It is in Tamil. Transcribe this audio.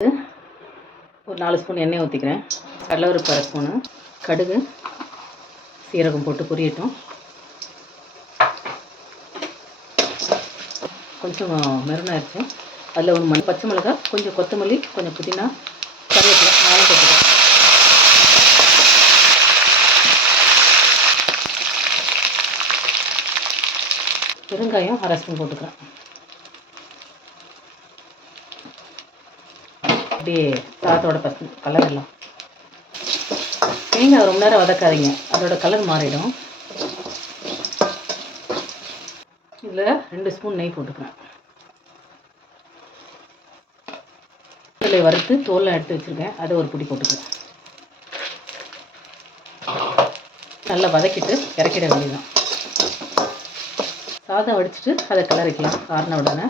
ஒரு 4 ஸ்பூன் எண்ணெய் ஊற்றிக்கிறேன். கடலைப்பருப்பு 1/2 ஸ்பூனு, கடுகு சீரகம் போட்டு பொரியட்டும். கொஞ்சம் மெரூன் ஆயிடுச்சு. அதில் ஒரு பச்சை மிளகாய், கொஞ்சம் கொத்தமல்லி, கொஞ்சம் புதினா, கருவேப்பிலை 4 போட்டுக்கிறேன். பெருங்காயம் 1/2 ஸ்பூன் போட்டுக்கிறேன். அப்படியே சாதத்தோட கலரிடலாம். தேங்காய் ரொம்ப நேரம் வதக்காதீங்க, அதோட கலர் மாறிடும். இதில் 2 ஸ்பூன் நெய் போட்டுக்கிறேன். இதில் வறுத்து தோலை எடுத்து வச்சுருக்கேன், அதை ஒரு பிடி போட்டுக்கிறேன். நல்லா வதக்கிட்டு இறக்கிட வேண்டியதுதான். சாதம் வடிச்சிட்டு அதை கிளறிக்கலாம். காரண உடனே